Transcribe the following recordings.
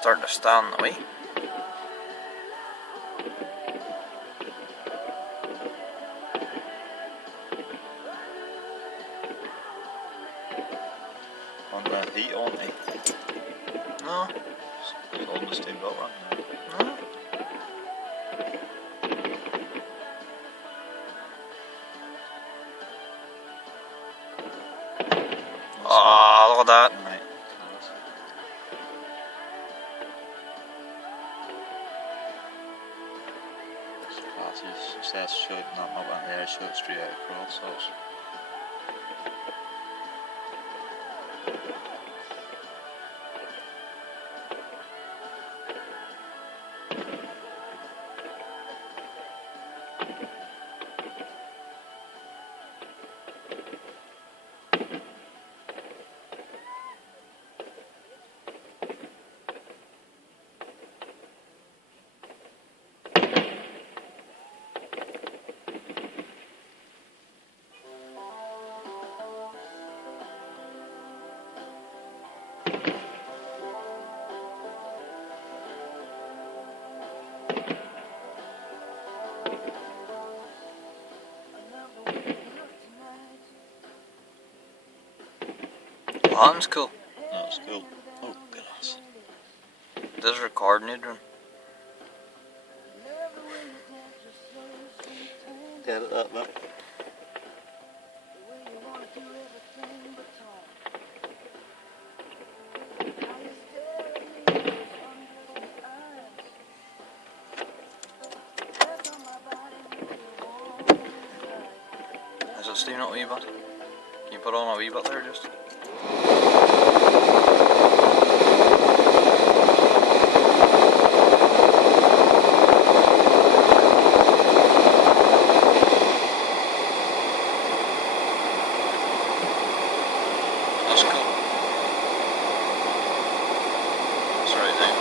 starting to stand in the way. On the heat only. No. It's on the steam belt run now. No. Oh, look at that. Right. Classes, success shooting that not went there, shoot straight out across, so it's Land's cool. no, it's cool. Oh goodness. This is recording, Adrian. Edit that bit. Is it steaming up a wee bit? Can you put on a wee bit there just? That's cool. That's right then.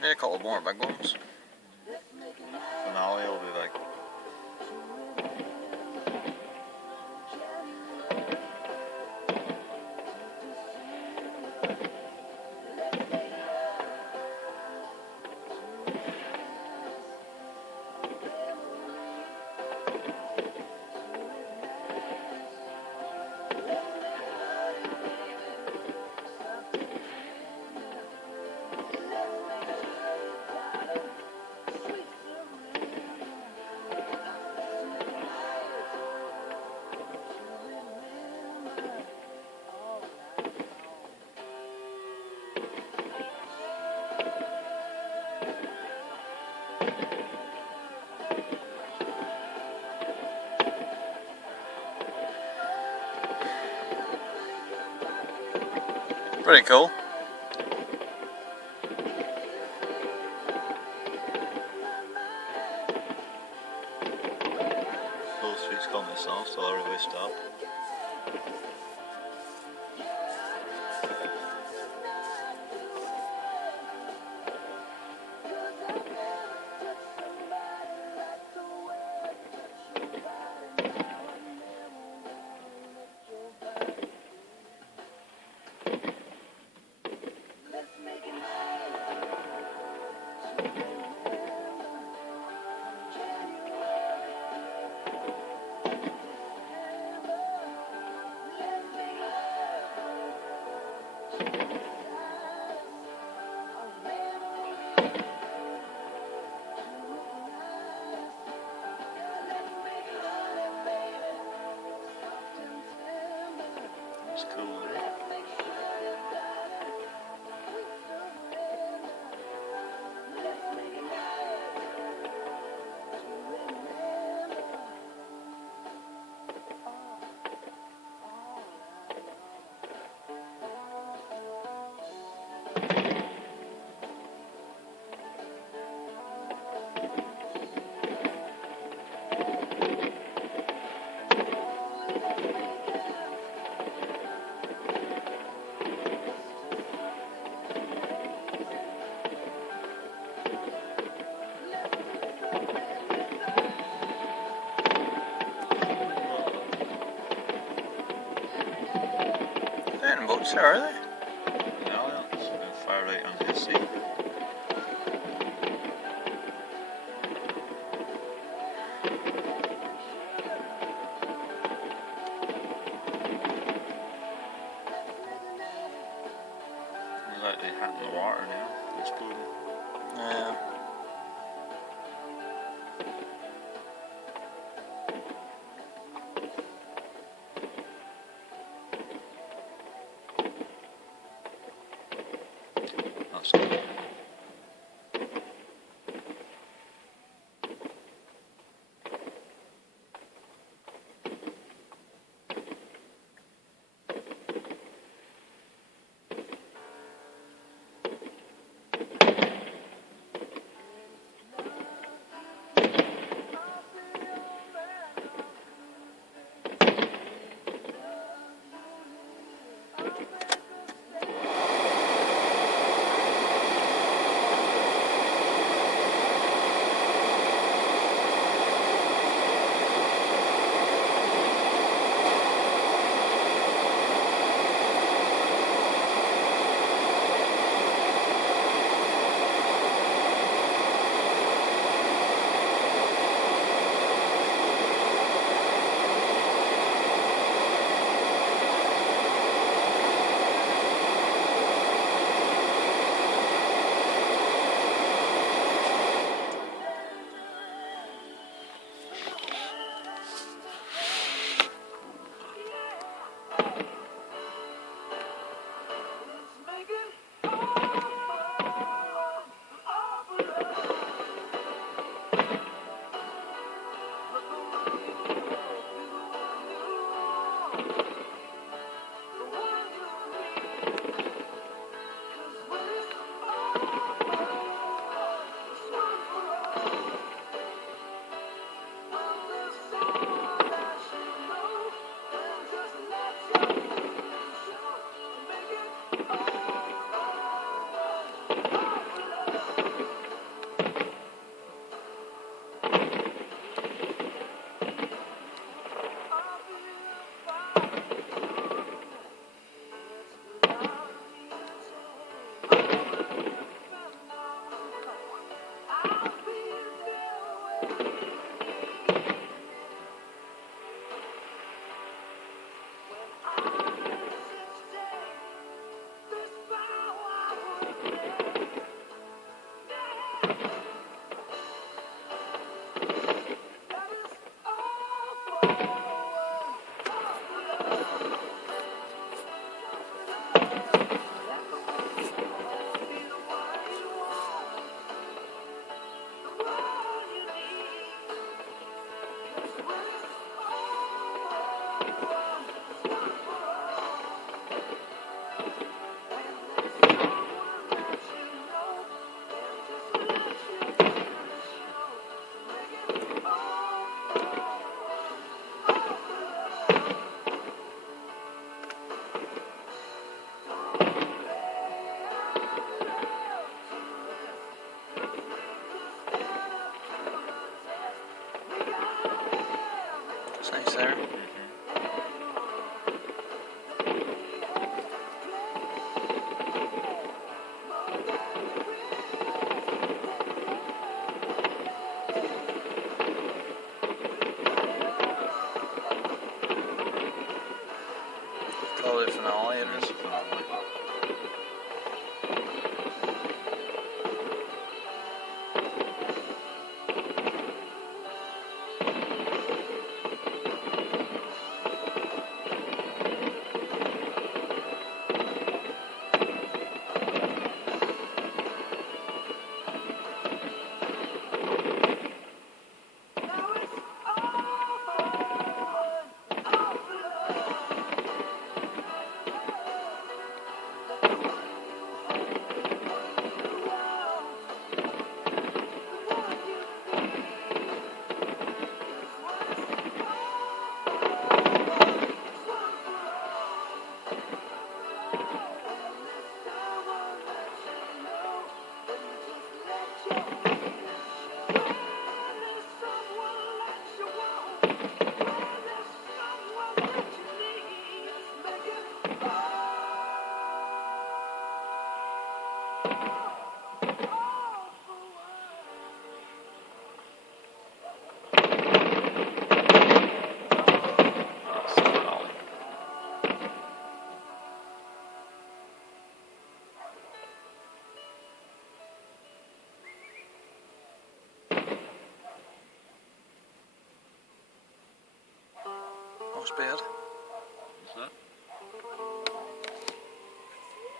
Yeah, a couple more big ones. Finale will be like Pretty cool. song still already stop. It's cool, eh? They ain't boats there, are they? No, it's far right on his seat. It's like they hat in the water now, exploding. Yeah. That's cool. Looks nice there. Call it a finale, it is. Not bad.